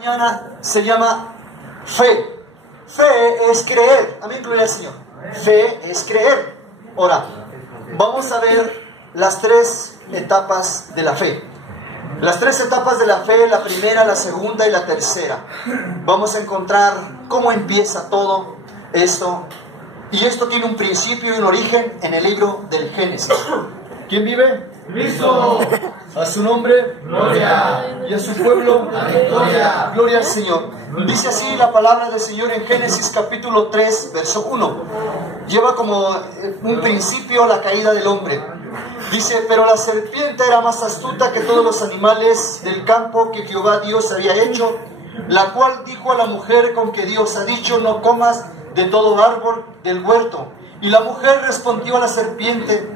Mañana se llama fe. Fe es creer. Amén, gloria al Señor. Fe es creer. Ahora, vamos a ver las tres etapas de la fe. Las tres etapas de la fe, la primera, la segunda y la tercera. Vamos a encontrar cómo empieza todo esto. Y esto tiene un principio y un origen en el libro del Génesis. ¿Quién vive? Cristo. A su nombre, gloria. Y a su pueblo, la victoria. Gloria al Señor. Dice así la palabra del Señor en Génesis capítulo 3, verso 1. Lleva como un principio la caída del hombre. Dice: pero la serpiente era más astuta que todos los animales del campo que Jehová Dios había hecho, la cual dijo a la mujer: con que Dios ha dicho, no comas de todo árbol del huerto. Y la mujer respondió a la serpiente,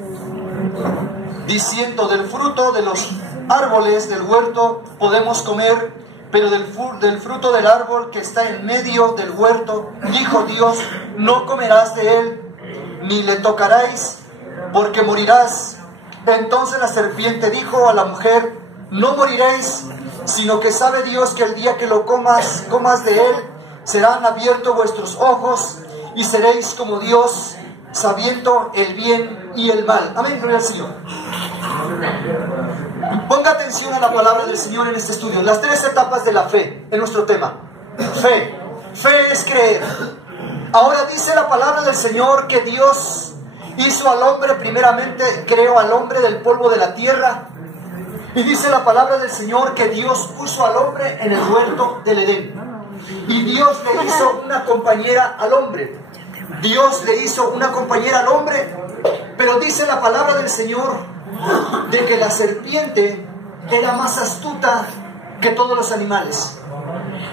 diciendo: del fruto de los árboles del huerto podemos comer, pero del fruto del árbol que está en medio del huerto, dijo Dios, no comerás de él, ni le tocaréis, porque morirás. Entonces la serpiente dijo a la mujer: no moriréis, sino que sabe Dios que el día que lo comas de él, serán abiertos vuestros ojos, y seréis como Dios, sabiendo el bien y el mal. Amén, gloria al Señor. Ponga atención a la palabra del Señor en este estudio. Las tres etapas de la fe, en nuestro tema. Fe. Fe es creer. Ahora dice la palabra del Señor que Dios hizo al hombre, primeramente creó al hombre del polvo de la tierra. Y dice la palabra del Señor que Dios puso al hombre en el huerto del Edén. Y Dios le hizo una compañera al hombre. Dios le hizo una compañera al hombre. Pero dice la palabra del Señor de que la serpiente era más astuta que todos los animales.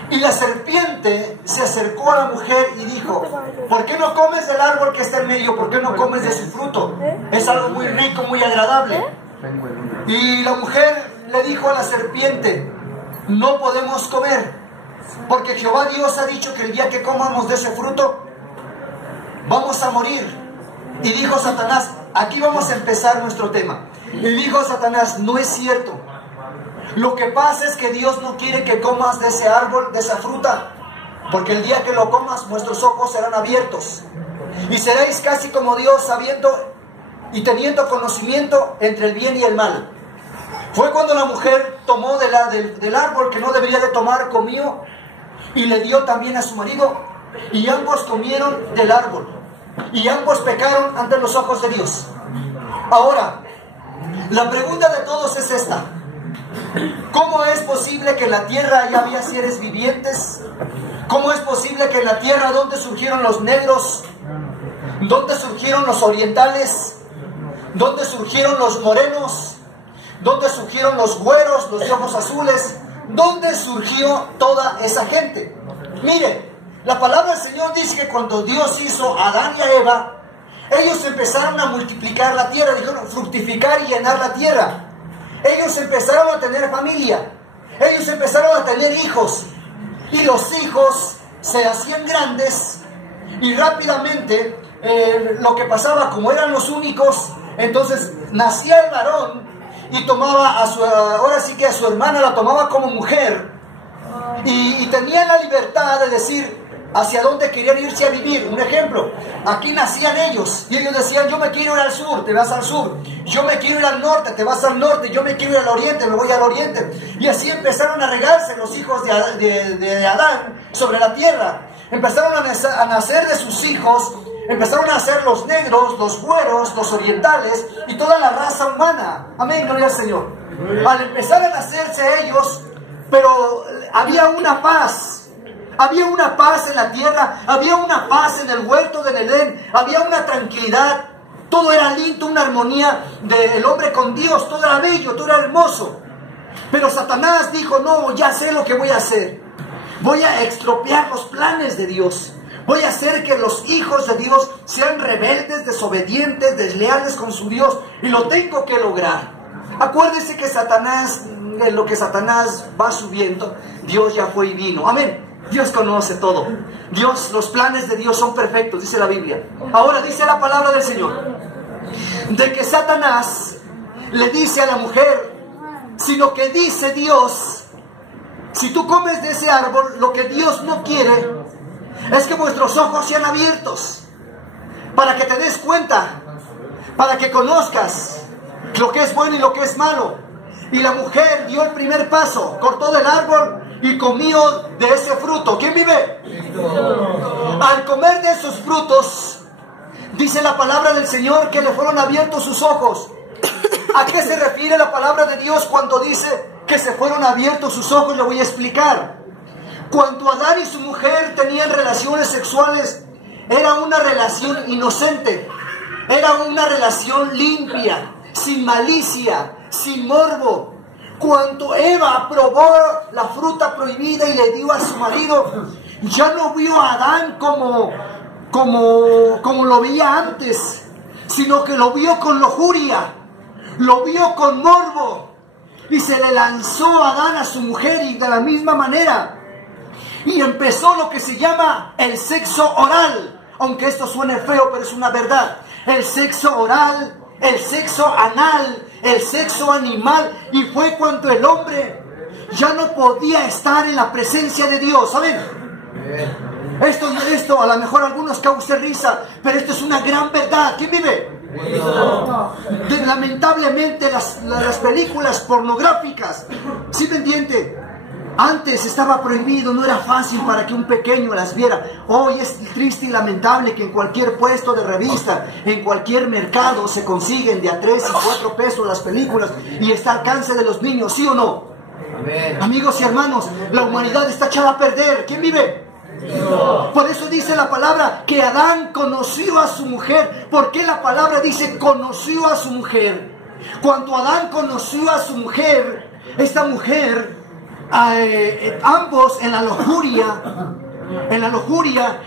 Y la serpiente se acercó a la mujer y dijo: ¿por qué no comes del árbol que está en medio? ¿Por qué no comes de su fruto? Es algo muy rico, muy agradable. Y la mujer le dijo a la serpiente: no podemos comer, porque Jehová Dios ha dicho que el día que comamos de ese fruto vamos a morir. Y dijo Satanás, aquí vamos a empezar nuestro tema. Y dijo Satanás: no es cierto. Lo que pasa es que Dios no quiere que comas de ese árbol, de esa fruta, porque el día que lo comas, vuestros ojos serán abiertos. Y seréis casi como Dios, sabiendo y teniendo conocimiento entre el bien y el mal. Fue cuando la mujer tomó del árbol que no debería de tomar, comió, y le dio también a su marido, y ambos comieron del árbol. Y ambos pecaron ante los ojos de Dios. Ahora, la pregunta de todos es esta: ¿cómo es posible que en la tierra ya había seres vivientes? ¿Cómo es posible que en la tierra, donde surgieron los negros, donde surgieron los orientales, donde surgieron los morenos, donde surgieron los güeros, los de ojos azules, dónde surgió toda esa gente? Mire, la palabra del Señor dice que cuando Dios hizo a Adán y a Eva, ellos empezaron a multiplicar la tierra, dijeron fructificar y llenar la tierra. Ellos empezaron a tener familia, ellos empezaron a tener hijos, y los hijos se hacían grandes, y rápidamente lo que pasaba, como eran los únicos, entonces nacía el varón y tomaba ahora sí que a su hermana la tomaba como mujer, y tenían la libertad de decir hacia dónde querían irse a vivir. Un ejemplo, aquí nacían ellos, y ellos decían: yo me quiero ir al sur, te vas al sur. Yo me quiero ir al norte, te vas al norte. Yo me quiero ir al oriente, me voy al oriente. Y así empezaron a regarse los hijos de Adán sobre la tierra. Empezaron a nacer de sus hijos, empezaron a nacer los negros, los güeros, los orientales y toda la raza humana. Amén, gloria al Señor. Al empezar a nacerse ellos, pero había una paz. Había una paz en la tierra, había una paz en el huerto del Edén, había una tranquilidad, todo era lindo, una armonía del hombre con Dios, todo era bello, todo era hermoso. Pero Satanás dijo: no, ya sé lo que voy a hacer, voy a estropear los planes de Dios, voy a hacer que los hijos de Dios sean rebeldes, desobedientes, desleales con su Dios, y lo tengo que lograr. Acuérdese que Satanás, en lo que Satanás va subiendo, Dios ya fue y vino. Amén. Dios conoce todo. Dios, los planes de Dios son perfectos, dice la Biblia. Ahora dice la palabra del Señor de que Satanás le dice a la mujer: sino que dice Dios si tú comes de ese árbol, lo que Dios no quiere es que vuestros ojos sean abiertos, para que te des cuenta, para que conozcas lo que es bueno y lo que es malo. Y la mujer dio el primer paso, cortó del árbol y comió de ese fruto. ¿Quién vive? Al comer de esos frutos, dice la palabra del Señor que le fueron abiertos sus ojos. ¿A qué se refiere la palabra de Dios cuando dice que se fueron abiertos sus ojos? Le voy a explicar. Cuando Adán y su mujer tenían relaciones sexuales, era una relación inocente, era una relación limpia, sin malicia, sin morbo. Cuando Eva probó la fruta prohibida y le dio a su marido, ya no vio a Adán como lo veía antes, sino que lo vio con lujuria, lo vio con morbo, y se le lanzó a Adán a su mujer, y de la misma manera. Y empezó lo que se llama el sexo oral, aunque esto suene feo, pero es una verdad. El sexo oral, el sexo anal, el sexo animal. Y fue cuando el hombre ya no podía estar en la presencia de Dios. ¿Saben? Esto a lo mejor a algunos causa risa, pero esto es una gran verdad. ¿Quién vive? Lamentablemente las películas pornográficas, ¿sí me entiende? Antes estaba prohibido, no era fácil para que un pequeño las viera. Hoy es triste y lamentable que en cualquier puesto de revista, en cualquier mercado, se consiguen de a 3 y 4 pesos las películas y está al alcance de los niños, ¿sí o no? Amén. Amigos y hermanos, la humanidad está echada a perder. ¿Quién vive? Por eso dice la palabra que Adán conoció a su mujer. ¿Por qué la palabra dice conoció a su mujer? Cuando Adán conoció a su mujer, esta mujer, ambos en la lujuria,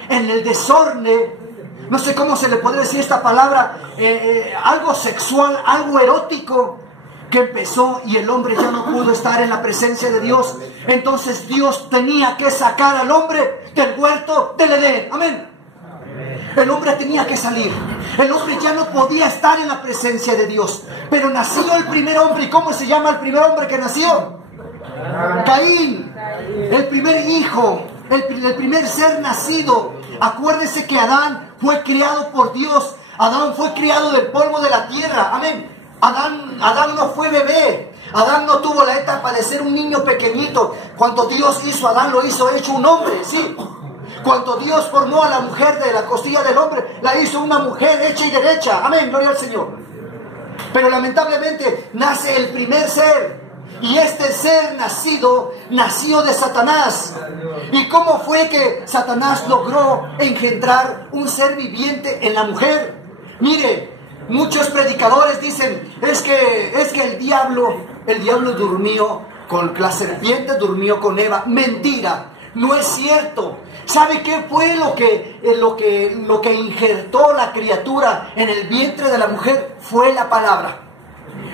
en el desorden, no sé cómo se le puede decir esta palabra, algo sexual, algo erótico, que empezó, y el hombre ya no pudo estar en la presencia de Dios. Entonces Dios tenía que sacar al hombre del huerto del Edén. Amén. El hombre tenía que salir. El hombre ya no podía estar en la presencia de Dios. Pero nació el primer hombre. ¿Y cómo se llama el primer hombre que nació? Caín. El primer hijo, el primer ser nacido. Acuérdese que Adán fue criado por Dios. Adán fue criado del polvo de la tierra. Amén. Adán no fue bebé. Adán no tuvo la etapa de ser un niño pequeñito. Cuando Dios hizo a Adán, lo hizo hecho un hombre, ¿sí? Cuando Dios formó a la mujer de la costilla del hombre, la hizo una mujer hecha y derecha. Amén, gloria al Señor. Pero lamentablemente nace el primer ser. Y este ser nació de Satanás. ¿Y cómo fue que Satanás logró engendrar un ser viviente en la mujer? Mire, muchos predicadores dicen, es que el diablo durmió con la serpiente, durmió con Eva. Mentira, no es cierto. ¿Sabe qué fue lo que injertó la criatura en el vientre de la mujer? Fue la palabra.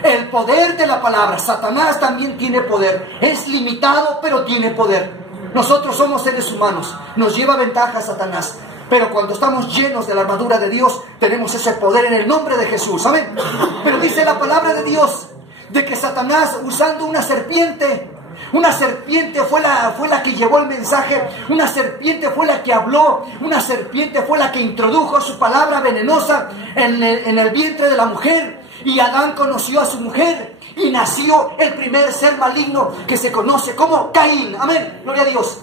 El poder de la palabra. Satanás también tiene poder. Es limitado, pero tiene poder. Nosotros somos seres humanos. Nos lleva ventaja Satanás. Pero cuando estamos llenos de la armadura de Dios, tenemos ese poder en el nombre de Jesús. Amén. Pero dice la palabra de Dios de que Satanás, usando una serpiente fue la que llevó el mensaje. Una serpiente fue la que habló. Una serpiente fue la que introdujo su palabra venenosa en el vientre de la mujer. Y Adán conoció a su mujer y nació el primer ser maligno que se conoce como Caín. Amén, gloria a Dios.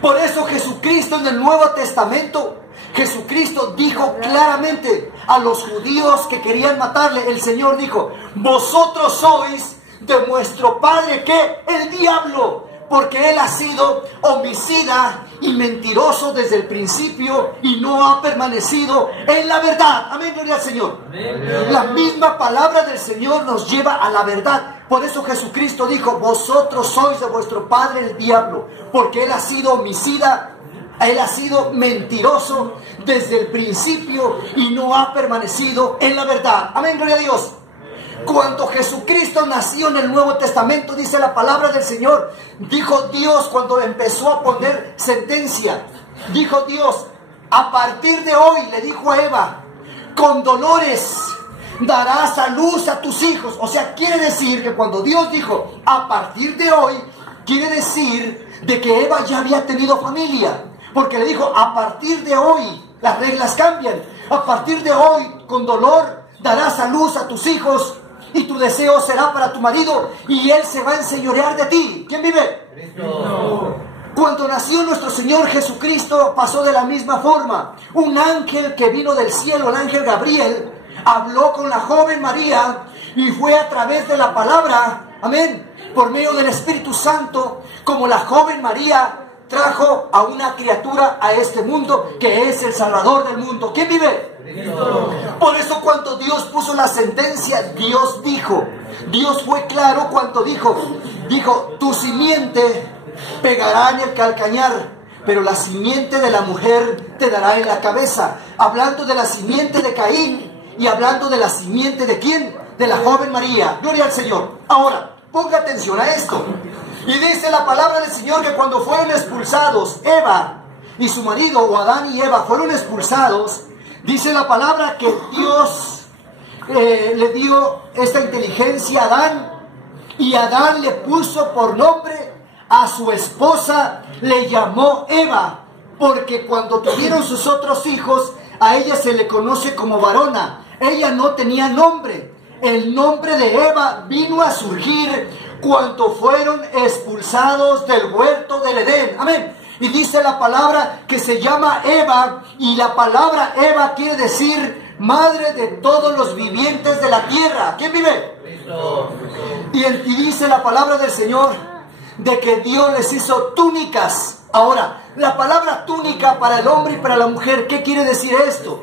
Por eso Jesucristo en el Nuevo Testamento, Jesucristo dijo claramente a los judíos que querían matarle, el Señor dijo, vosotros sois de vuestro padre, ¿qué? El diablo, porque él ha sido homicida y mentiroso desde el principio y no ha permanecido en la verdad. Amén, gloria al Señor. Amén. La misma palabra del Señor nos lleva a la verdad. Por eso Jesucristo dijo, vosotros sois de vuestro padre el diablo, porque él ha sido homicida, él ha sido mentiroso desde el principio y no ha permanecido en la verdad. Amén, gloria a Dios. Cuando Jesucristo nació en el Nuevo Testamento, dice la palabra del Señor, dijo Dios cuando empezó a poner sentencia, dijo Dios, a partir de hoy, le dijo a Eva, con dolores darás a luz a tus hijos. O sea, quiere decir que cuando Dios dijo, a partir de hoy, quiere decir de que Eva ya había tenido familia, porque le dijo, a partir de hoy las reglas cambian, a partir de hoy con dolor darás a luz a tus hijos y tu deseo será para tu marido y él se va a enseñorear de ti. ¿Quién vive? Cristo. Cuando nació nuestro Señor Jesucristo pasó de la misma forma. Un ángel que vino del cielo, el ángel Gabriel, habló con la joven María y fue a través de la palabra, amén, por medio del Espíritu Santo, como la joven María trajo a una criatura a este mundo que es el Salvador del mundo. ¿Quién vive? Cristo. Por eso cuando Dios puso la sentencia, Dios dijo, Dios fue claro cuando dijo, tu simiente pegará en el calcañar, pero la simiente de la mujer te dará en la cabeza. Hablando de la simiente de Caín y hablando de la simiente de ¿quién? De la joven María. Gloria al Señor. Ahora, ponga atención a esto. Y dice la palabra del Señor que cuando fueron expulsados Eva y su marido, o Adán y Eva fueron expulsados, dice la palabra que Dios le dio esta inteligencia a Adán, y Adán le puso por nombre a su esposa, le llamó Eva, porque cuando tuvieron sus otros hijos, a ella se le conoce como varona. Ella no tenía nombre. El nombre de Eva vino a surgir cuando fueron expulsados del huerto del Edén. Amén. Y dice la palabra que se llama Eva, y la palabra Eva quiere decir madre de todos los vivientes de la tierra. ¿Quién vive? Cristo. Y dice la palabra del Señor de que Dios les hizo túnicas. Ahora, la palabra túnica para el hombre y para la mujer, ¿qué quiere decir esto?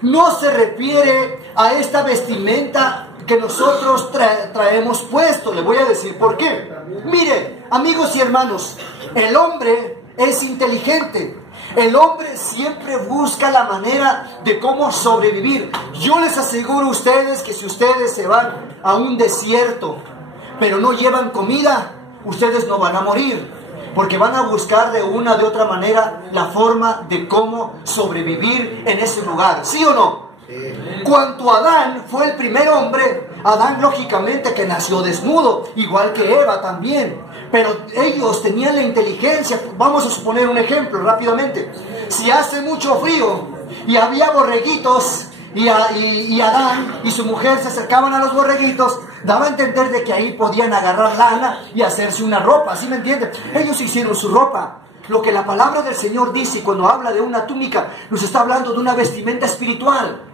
No se refiere a esta vestimenta que nosotros traemos puesto. Le voy a decir por qué. Miren, amigos y hermanos, el hombre es inteligente. El hombre siempre busca la manera de cómo sobrevivir. Yo les aseguro a ustedes que si ustedes se van a un desierto, pero no llevan comida, ustedes no van a morir, porque van a buscar de una de otra manera la forma de cómo sobrevivir en ese lugar. ¿Sí o no? Cuando Adán fue el primer hombre, Adán lógicamente que nació desnudo, igual que Eva también, pero ellos tenían la inteligencia. Vamos a suponer un ejemplo rápidamente. Si hace mucho frío y había borreguitos, y Adán y su mujer se acercaban a los borreguitos, daba a entender de que ahí podían agarrar lana y hacerse una ropa. ¿Sí me entienden? Ellos hicieron su ropa. Lo que la palabra del Señor dice cuando habla de una túnica, nos está hablando de una vestimenta espiritual.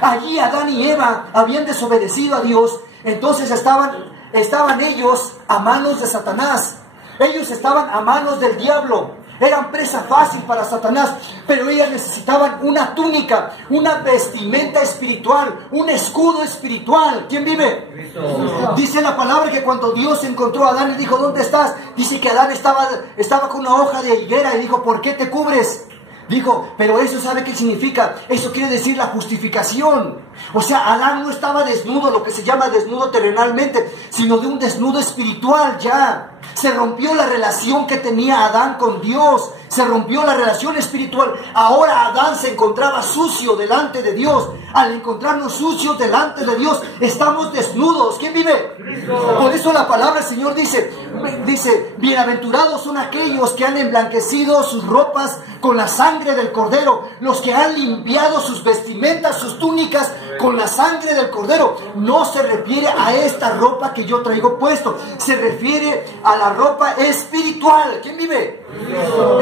Allí Adán y Eva habían desobedecido a Dios, entonces estaban ellos a manos de Satanás. Ellos estaban a manos del diablo. Eran presa fácil para Satanás, pero ellas necesitaban una túnica, una vestimenta espiritual, un escudo espiritual. ¿Quién vive? Cristo. Dice la palabra que cuando Dios encontró a Adán y dijo, ¿dónde estás? Dice que Adán estaba con una hoja de higuera y dijo, ¿por qué te cubres? Dijo, pero eso ¿sabe qué significa? Eso quiere decir la justificación. O sea, Adán no estaba desnudo, lo que se llama desnudo terrenalmente, sino de un desnudo espiritual ya. Se rompió la relación que tenía Adán con Dios. Se rompió la relación espiritual. Ahora Adán se encontraba sucio delante de Dios. Al encontrarnos sucios delante de Dios, estamos desnudos. ¿Quién vive? Cristo. Por eso la palabra del Señor dice, bienaventurados son aquellos que han emblanquecido sus ropas con la sangre del Cordero, los que han limpiado sus vestimentas, sus túnicas con la sangre del Cordero. No se refiere a esta ropa que yo traigo puesto, se refiere a la ropa espiritual. ¿Quién vive?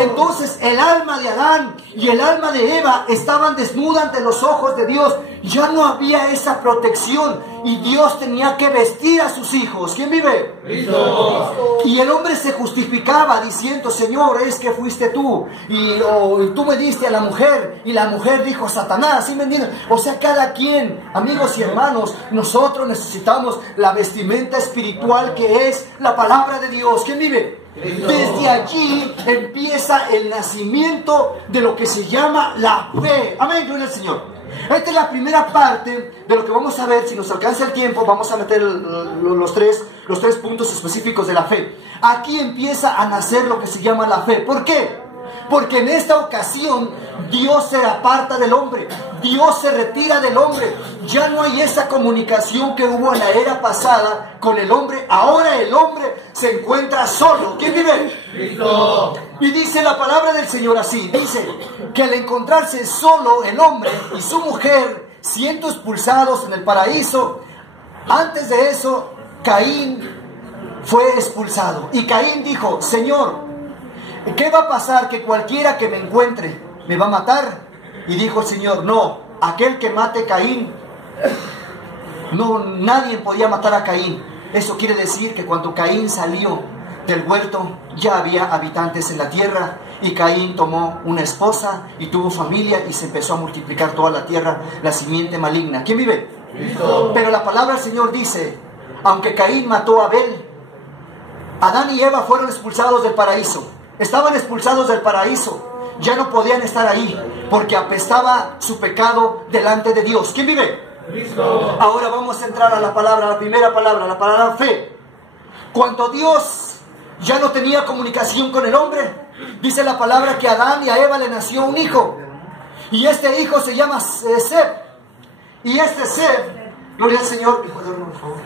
Entonces el alma de Adán y el alma de Eva estaban desnudas ante los ojos de Dios. Ya no había esa protección y Dios tenía que vestir a sus hijos. ¿Quién vive? Cristo. Y el hombre se justificaba diciendo, Señor, es que fuiste tú y tú me diste a la mujer, y la mujer dijo Satanás. ¿Sí me entienden? O sea, cada quien, amigos y hermanos, nosotros necesitamos la vestimenta espiritual que es la palabra de Dios. ¿Quién vive? Cristo. Desde allí empieza el nacimiento de lo que se llama la fe. Amén, gloria al Señor. Esta es la primera parte de lo que vamos a ver. Si nos alcanza el tiempo, vamos a meter los tres puntos específicos de la fe. Aquí empieza a nacer lo que se llama la fe. ¿Por qué? Porque en esta ocasión Dios se aparta del hombre, Dios se retira del hombre. Ya no hay esa comunicación que hubo en la era pasada con el hombre. Ahora el hombre se encuentra solo. ¿Quién vive? Cristo. Y dice la palabra del Señor así, dice que al encontrarse solo el hombre y su mujer, siendo expulsados en el paraíso, antes de eso Caín fue expulsado. Y Caín dijo: Señor, ¿qué va a pasar? ¿Que cualquiera que me encuentre me va a matar? Y dijo el Señor: no, aquel que mate a Caín, no, nadie podía matar a Caín. Eso quiere decir que cuando Caín salió del huerto, ya había habitantes en la tierra, y Caín tomó una esposa y tuvo familia, y se empezó a multiplicar toda la tierra, la simiente maligna. ¿Quién vive? Cristo. Pero la palabra del Señor dice: aunque Caín mató a Abel, Adán y Eva fueron expulsados del paraíso. Estaban expulsados del paraíso, ya no podían estar ahí, porque apestaba su pecado delante de Dios. ¿Quién vive? Cristo. Ahora vamos a entrar a la palabra, a la primera palabra, la palabra fe. Cuando Dios ya no tenía comunicación con el hombre, dice la palabra que a Adán y a Eva le nació un hijo, y este hijo se llama Seth. Y este Seth, gloria al Señor, hijo de por favor.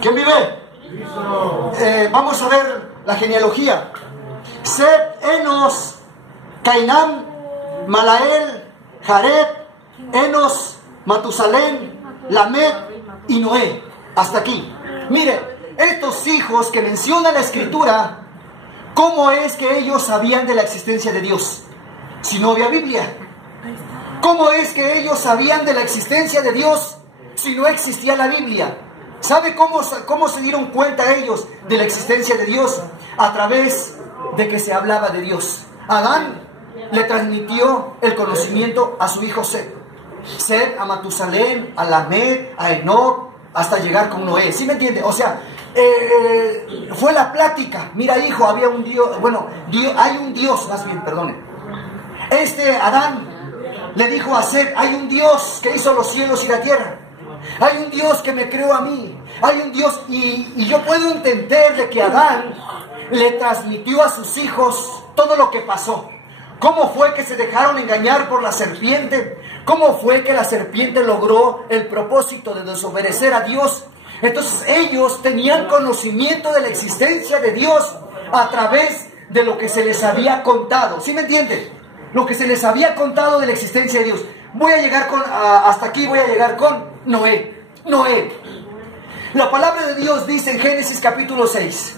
¿Quién vive? Cristo. Vamos a ver la genealogía. Seth, Enos, Cainán, Malael, Jared, Enos, Matusalén, Lamed y Noé. Hasta aquí. Mire, estos hijos que menciona la Escritura, ¿cómo es que ellos sabían de la existencia de Dios si no había Biblia? ¿Cómo es que ellos sabían de la existencia de Dios si no existía la Biblia? ¿Sabe cómo se dieron cuenta ellos de la existencia de Dios? A través de que se hablaba de Dios. Adán le transmitió el conocimiento a su hijo Seth. Seth a Matusalén, a Lamed, a Enoc, hasta llegar con Noé. ¿Sí me entiende? O sea, fue la plática. Mira, hijo, había un Dios. Bueno, hay un Dios, más bien, perdone. Adán le dijo a Seth: hay un Dios que hizo los cielos y la tierra. Hay un Dios que me creó a mí. Hay un Dios, y yo puedo entender de que Adán le transmitió a sus hijos todo lo que pasó. ¿Cómo fue que se dejaron engañar por la serpiente? ¿Cómo fue que la serpiente logró el propósito de desobedecer a Dios? Entonces ellos tenían conocimiento de la existencia de Dios a través de lo que se les había contado. ¿Sí me entienden? Lo que se les había contado de la existencia de Dios. Voy a llegar hasta aquí voy a llegar con Noé. Noé. La palabra de Dios dice en Génesis capítulo 6.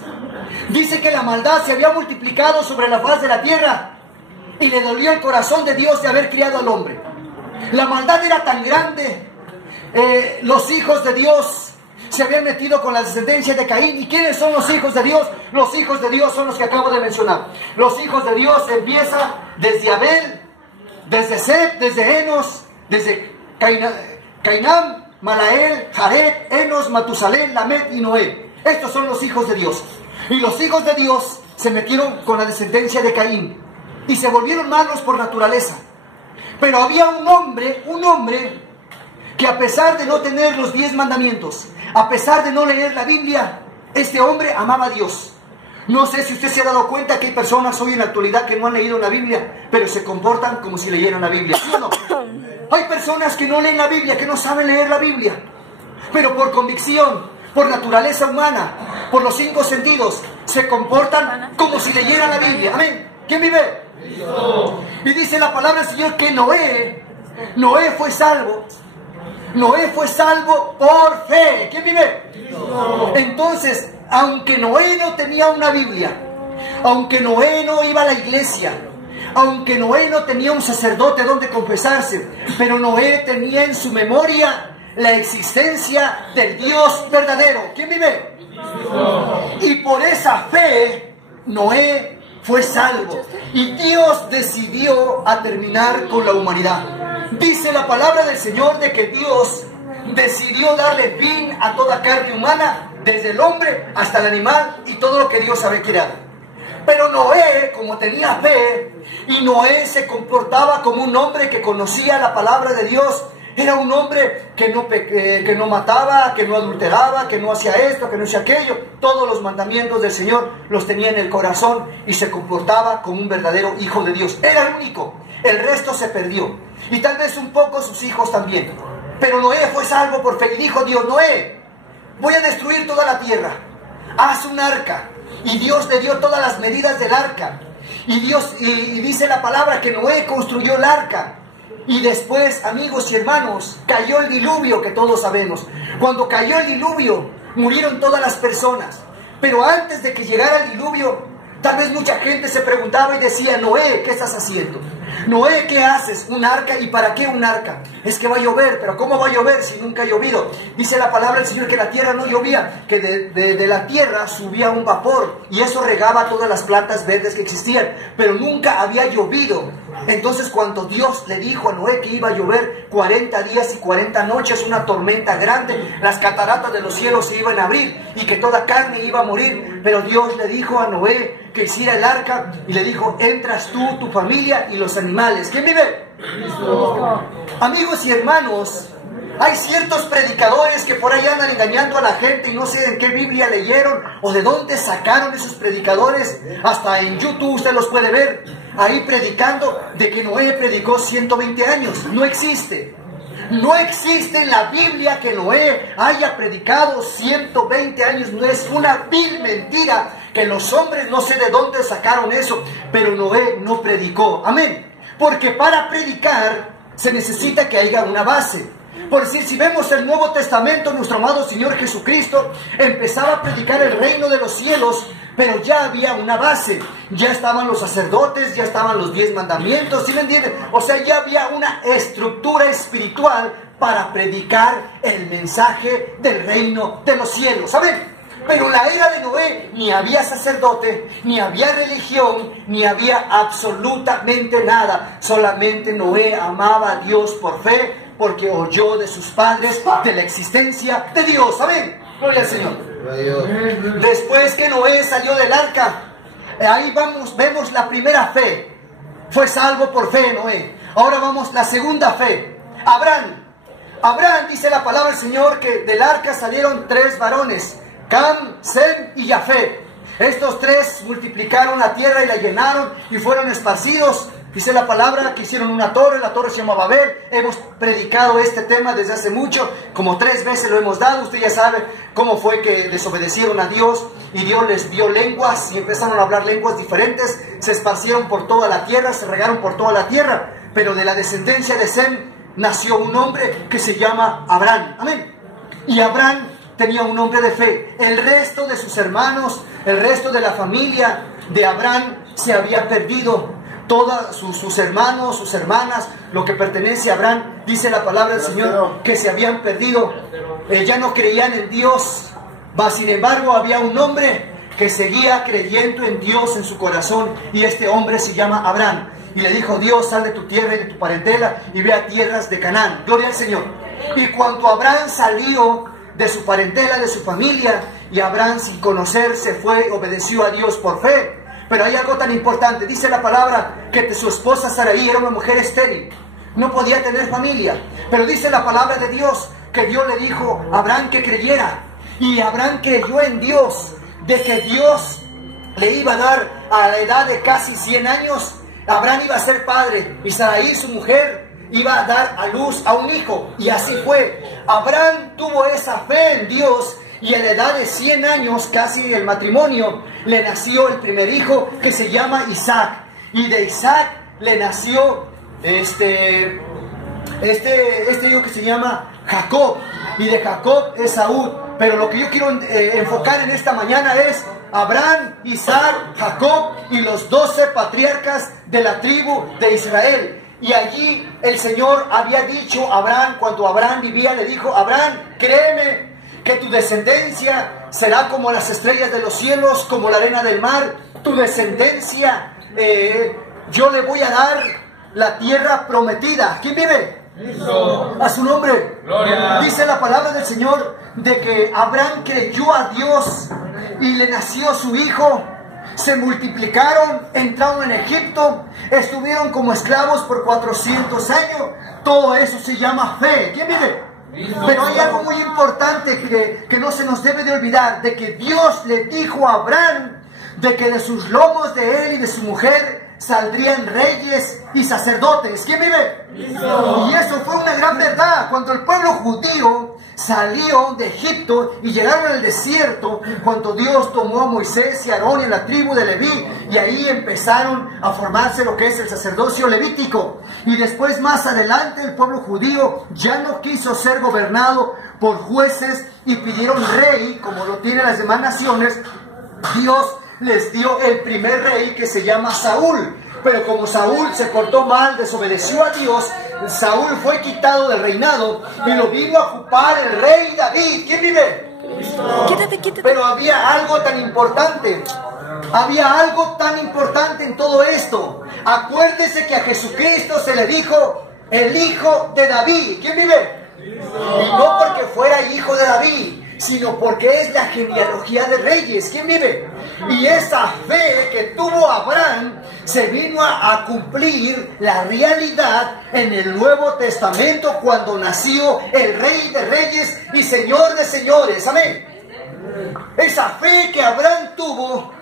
Dice que la maldad se había multiplicado sobre la faz de la tierra y le dolió el corazón de Dios de haber criado al hombre. La maldad era tan grande. Los hijos de Dios se habían metido con la descendencia de Caín. ¿Y quiénes son los hijos de Dios? Los hijos de Dios son los que acabo de mencionar. Los hijos de Dios empiezan desde Abel, desde Seth, desde Enos, desde Cainán, Malael, Jared, Enos, Matusalén, Lamed y Noé. Estos son los hijos de Dios. Y los hijos de Dios se metieron con la descendencia de Caín y se volvieron malos por naturaleza. Pero había un hombre que, a pesar de no tener los 10 mandamientos, a pesar de no leer la Biblia, este hombre amaba a Dios. No sé si usted se ha dado cuenta que hay personas hoy en la actualidad que no han leído la Biblia, pero se comportan como si leyeran la Biblia. ¿Sí o no? Hay personas que no leen la Biblia, que no saben leer la Biblia, pero por convicción, por naturaleza humana, por los 5 sentidos, se comportan como si leyeran la Biblia. Amén. ¿Quién vive? Cristo. Y dice la palabra del Señor que Noé fue salvo. Noé fue salvo por fe. ¿Quién vive? Cristo. Entonces, aunque Noé no tenía una Biblia, aunque Noé no iba a la iglesia, aunque Noé no tenía un sacerdote donde confesarse, pero Noé tenía en su memoria la existencia del Dios verdadero. ¿Quién vive? Cristo. Y por esa fe, Noé fue salvo. Y Dios decidió a terminar con la humanidad. Dice la palabra del Señor de que Dios decidió darle fin a toda carne humana, desde el hombre hasta el animal y todo lo que Dios había creado. Pero Noé, como tenía fe, y Noé se comportaba como un hombre que conocía la palabra de Dios, Era un hombre que no mataba, que no adulteraba, que no hacía esto, que no hacía aquello. Todos los mandamientos del Señor los tenía en el corazón y se comportaba como un verdadero hijo de Dios. Era el único. El resto se perdió. Y tal vez un poco sus hijos también. Pero Noé fue salvo por fe y dijo Dios: Noé, voy a destruir toda la tierra. Haz un arca. Y Dios le dio todas las medidas del arca. Y dice la palabra que Noé construyó el arca. Y después, amigos y hermanos, cayó el diluvio que todos sabemos. Cuando cayó el diluvio, murieron todas las personas. Pero antes de que llegara el diluvio, tal vez mucha gente se preguntaba y decía: Noé, ¿qué estás haciendo? Noé, ¿qué haces? ¿Un arca? ¿Y para qué un arca? Es que va a llover, pero ¿cómo va a llover si nunca ha llovido? Dice la palabra del Señor que la tierra no llovía, que de la tierra subía un vapor y eso regaba todas las plantas verdes que existían, pero nunca había llovido. Entonces cuando Dios le dijo a Noé que iba a llover 40 días y 40 noches, una tormenta grande, las cataratas de los cielos se iban a abrir y que toda carne iba a morir, pero Dios le dijo a Noé que hiciera el arca y le dijo: entras tú, tu familia y los animales. ¿Quién vive? Cristo. Amigos y hermanos, hay ciertos predicadores que por ahí andan engañando a la gente y no sé en qué Biblia leyeron o de dónde sacaron esos predicadores. Hasta en YouTube usted los puede ver ahí predicando de que Noé predicó 120 años. No existe. No existe en la Biblia que Noé haya predicado 120 años. No, es una vil mentira que los hombres no sé de dónde sacaron eso, pero Noé no predicó. Amén. Porque para predicar se necesita que haya una base. Por decir, si vemos el Nuevo Testamento, nuestro amado Señor Jesucristo empezaba a predicar el reino de los cielos, pero ya había una base. Ya estaban los sacerdotes, ya estaban los 10 mandamientos, ¿sí me entienden? O sea, ya había una estructura espiritual para predicar el mensaje del reino de los cielos. ¿Saben? Pero en la era de Noé ni había sacerdote, ni había religión, ni había absolutamente nada. Solamente Noé amaba a Dios por fe, porque oyó de sus padres de la existencia de Dios. Amén. Gloria al Señor. Después que Noé salió del arca, ahí vemos la primera fe. Fue salvo por fe Noé. Ahora vamos la segunda fe. Abraham, dice la palabra del Señor que del arca salieron 3 varones: Cam, Sem y Jafet. Estos 3 multiplicaron la tierra y la llenaron y fueron esparcidos. Dice la palabra que hicieron una torre, la torre se llama Babel. Hemos predicado este tema desde hace mucho, como 3 veces lo hemos dado. Usted ya sabe cómo fue que desobedecieron a Dios y Dios les dio lenguas y empezaron a hablar lenguas diferentes. Se esparcieron por toda la tierra, se regaron por toda la tierra. Pero de la descendencia de Sem nació un hombre que se llama Abraham. Amén. Y Abraham tenía un hombre de fe. El resto de sus hermanos, el resto de la familia de Abraham se había perdido. Todos sus hermanos, sus hermanas, lo que pertenece a Abraham, dice la palabra del Señor, que se habían perdido. Ya no creían en Dios. Sin embargo, había un hombre que seguía creyendo en Dios en su corazón, y este hombre se llama Abraham. Y le dijo: Dios, sal de tu tierra y de tu parentela y ve a tierras de Canaán. Gloria al Señor. Y cuando Abraham salió de su parentela, de su familia, y Abraham sin conocer se fue, obedeció a Dios por fe. Pero hay algo tan importante. Dice la palabra que su esposa Sarai era una mujer estéril, no podía tener familia. Pero dice la palabra de Dios que Dios le dijo a Abraham que creyera. Y Abraham creyó en Dios, de que Dios le iba a dar a la edad de casi 100 años. Abraham iba a ser padre y Sarai, su mujer, iba a dar a luz a un hijo. Y así fue. Abraham tuvo esa fe en Dios. Y a la edad de 100 años, casi el matrimonio, le nació el primer hijo, que se llama Isaac. Y de Isaac le nació este hijo que se llama Jacob. Y de Jacob Esaú. Pero lo que yo quiero enfocar en esta mañana es Abraham, Isaac, Jacob y los 12 patriarcas de la tribu de Israel. Y allí el Señor había dicho a Abraham, cuando Abraham vivía, le dijo: Abraham, créeme que tu descendencia será como las estrellas de los cielos, como la arena del mar. Tu descendencia, yo le voy a dar la tierra prometida. ¿Quién vive? Cristo. A su nombre. Gloria. Dice la palabra del Señor de que Abraham creyó a Dios y le nació su hijo. se multiplicaron, entraron en Egipto, estuvieron como esclavos por 400 años. Todo eso se llama fe. ¿Quién vive? Pero hay algo muy importante que no se nos debe de olvidar, de que Dios le dijo a Abraham de que de sus lomos de él y de su mujer saldrían reyes y sacerdotes. ¿Quién vive? Y eso fue una gran verdad. Cuando el pueblo judío salió de Egipto y llegaron al desierto, cuando Dios tomó a Moisés y a Aarón y a la tribu de Leví, y ahí empezaron a formarse lo que es el sacerdocio levítico. Y después, más adelante, el pueblo judío ya no quiso ser gobernado por jueces y pidieron rey, como lo tienen las demás naciones. Dios les dio el primer rey, que se llama Saúl. Pero como Saúl se portó mal, desobedeció a Dios, Saúl fue quitado del reinado y lo vino a ocupar el rey David. ¿Quién vive? Quítate. Pero había algo tan importante. Había algo tan importante en todo esto. Acuérdese que a Jesucristo se le dijo el hijo de David. ¿Quién vive? Y no porque fuera hijo de David, sino porque es la genealogía de reyes. ¿Quién vive? Y esa fe que tuvo Abraham se vino a cumplir la realidad en el Nuevo Testamento, cuando nació el Rey de Reyes y Señor de Señores. Amén. Esa fe que Abraham tuvo,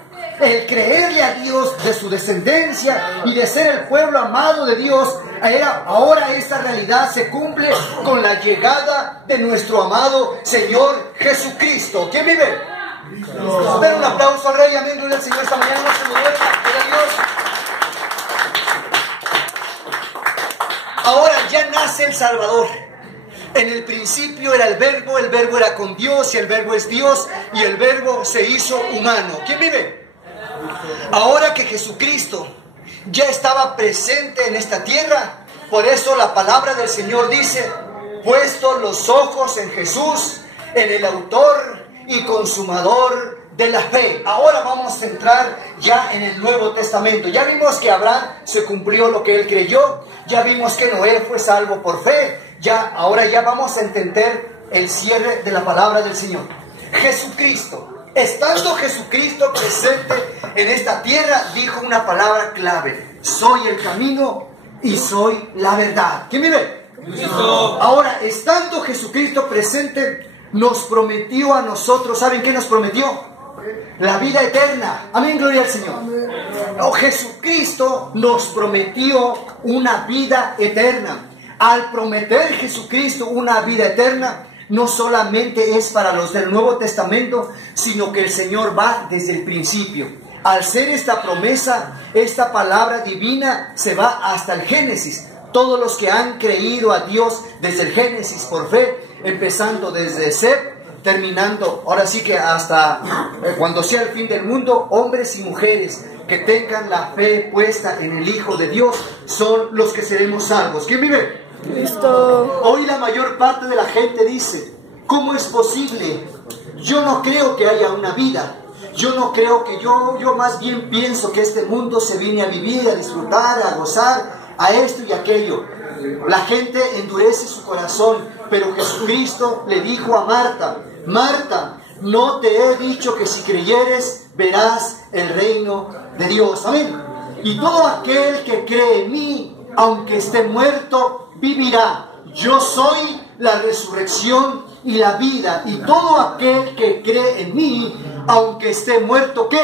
el creerle a Dios de su descendencia y de ser el pueblo amado de Dios, ahora esta realidad se cumple con la llegada de nuestro amado Señor Jesucristo. ¿Quién vive? Den un aplauso al Rey. Amén. Gloria al Señor. Esta mañana no se me duerma. Gloria a Dios. Ahora ya nace el Salvador. En el principio era el Verbo era con Dios y el Verbo es Dios y el Verbo se hizo humano. ¿Quién vive? Ahora que Jesucristo ya estaba presente en esta tierra, por eso la palabra del Señor dice: puesto los ojos en Jesús, en el autor y consumador de la fe. Ahora vamos a entrar ya en el Nuevo Testamento. Ya vimos que Abraham se cumplió lo que él creyó, ya vimos que Noé fue salvo por fe, ahora ya vamos a entender el cierre de la palabra del Señor. Jesucristo. Estando Jesucristo presente en esta tierra, dijo una palabra clave: soy el camino y soy la verdad. ¿Quién vive? Cristo. Ahora, estando Jesucristo presente, nos prometió a nosotros, ¿saben qué nos prometió? La vida eterna. Amén, gloria al Señor. Jesucristo nos prometió una vida eterna. Al prometer Jesucristo una vida eterna, no solamente es para los del Nuevo Testamento, sino que el Señor va desde el principio. Al ser esta promesa, esta palabra divina se va hasta el Génesis. Todos los que han creído a Dios desde el Génesis por fe, empezando desde Seth, terminando, ahora sí que hasta cuando sea el fin del mundo, hombres y mujeres que tengan la fe puesta en el Hijo de Dios, son los que seremos salvos. ¿Quién vive? Cristo. Hoy la mayor parte de la gente dice: ¿cómo es posible? Yo no creo que haya una vida. Yo no creo que yo más bien pienso que este mundo se viene a vivir, a disfrutar, a gozar, a esto y aquello. La gente endurece su corazón, pero Jesucristo le dijo a Marta: Marta, no te he dicho que si creyeres verás el reino de Dios. Amén. Y todo aquel que cree en mí, aunque esté muerto, vivirá. Yo soy la resurrección y la vida. Y todo aquel que cree en mí, aunque esté muerto, ¿qué?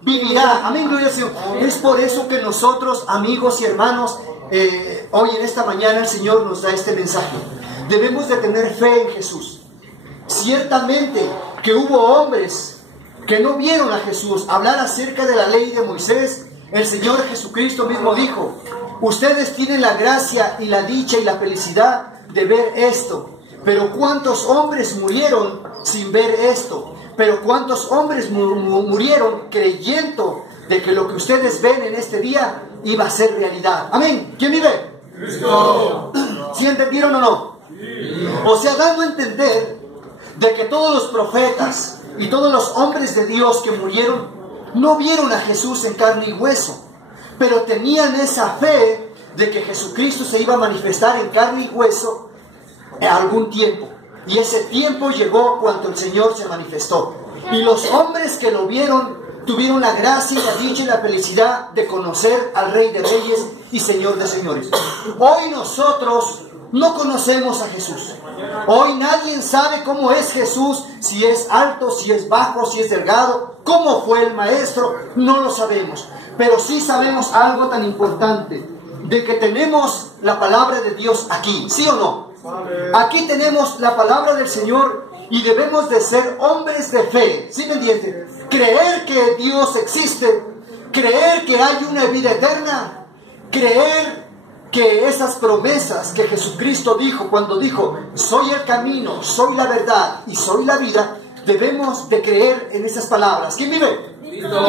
Vivirá. Amén, gloria al Señor. Es por eso que nosotros, amigos y hermanos, hoy en esta mañana el Señor nos da este mensaje. Debemos de tener fe en Jesús. Ciertamente que hubo hombres que no vieron a Jesús hablar acerca de la ley de Moisés. El Señor Jesucristo mismo dijo: ustedes tienen la gracia y la dicha y la felicidad de ver esto. Pero ¿cuántos hombres murieron sin ver esto? Pero ¿cuántos hombres murieron creyendo de que lo que ustedes ven en este día iba a ser realidad? Amén. ¿Quién vive? Cristo. ¿Sí entendieron o no? Sí. O sea, dando a entender de que todos los profetas y todos los hombres de Dios que murieron no vieron a Jesús en carne y hueso, pero tenían esa fe de que Jesucristo se iba a manifestar en carne y hueso en algún tiempo. Y ese tiempo llegó cuando el Señor se manifestó. Y los hombres que lo vieron tuvieron la gracia y la dicha y la felicidad de conocer al Rey de Reyes y Señor de Señores. Hoy nosotros no conocemos a Jesús. Hoy nadie sabe cómo es Jesús, si es alto, si es bajo, si es delgado, cómo fue el maestro, no lo sabemos. Pero sí sabemos algo tan importante, de que tenemos la palabra de Dios aquí, ¿sí o no? Aquí tenemos la palabra del Señor y debemos de ser hombres de fe, ¿sí me entienden? Creer que Dios existe, creer que hay una vida eterna, creer que esas promesas que Jesucristo dijo cuando dijo, soy el camino, soy la verdad y soy la vida, debemos de creer en esas palabras. ¿Quién vive?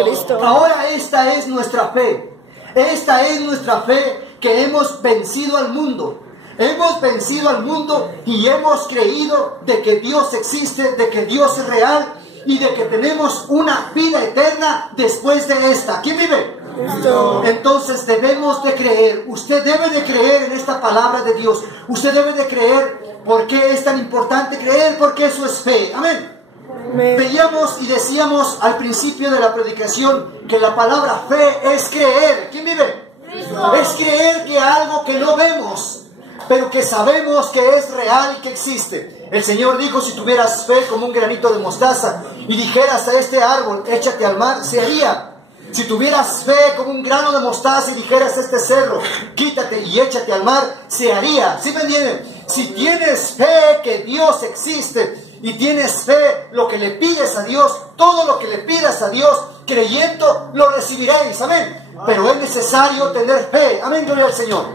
Cristo. Ahora esta es nuestra fe. Esta es nuestra fe, que hemos vencido al mundo. Hemos vencido al mundo y hemos creído de que Dios existe, de que Dios es real y de que tenemos una vida eterna después de esta. ¿Quién vive? Cristo. Entonces debemos de creer. Usted debe de creer en esta palabra de Dios. Usted debe de creer. ¿Por qué es tan importante creer? Porque eso es fe. Amén. Amén. Veíamos y decíamos al principio de la predicación que la palabra fe es creer. ¿Quién vive? Es creer que algo que no vemos, pero que sabemos que es real y que existe. El Señor dijo, si tuvieras fe como un granito de mostaza y dijeras a este árbol, échate al mar, se haría. Si tuvieras fe como un grano de mostaza y dijeras a este cerro, quítate y échate al mar, se haría. ¿Sí me entienden? Si tienes fe que Dios existe y tienes fe, lo que le pides a Dios, todo lo que le pidas a Dios, creyendo, lo recibiréis. Amén. Pero es necesario tener fe. Amén, gloria al Señor.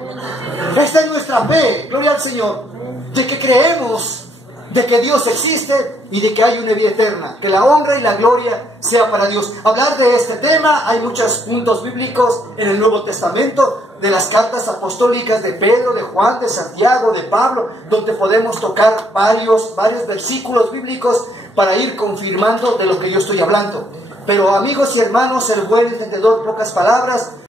Esta es nuestra fe, gloria al Señor, de que creemos de que Dios existe y de que hay una vida eterna. Que la honra y la gloria sea para Dios. Hablar de este tema, hay muchos puntos bíblicos en el Nuevo Testamento, de las cartas apostólicas de Pedro, de Juan, de Santiago, de Pablo, donde podemos tocar varios versículos bíblicos para ir confirmando de lo que yo estoy hablando. Pero amigos y hermanos, el buen entendedor, pocas palabras.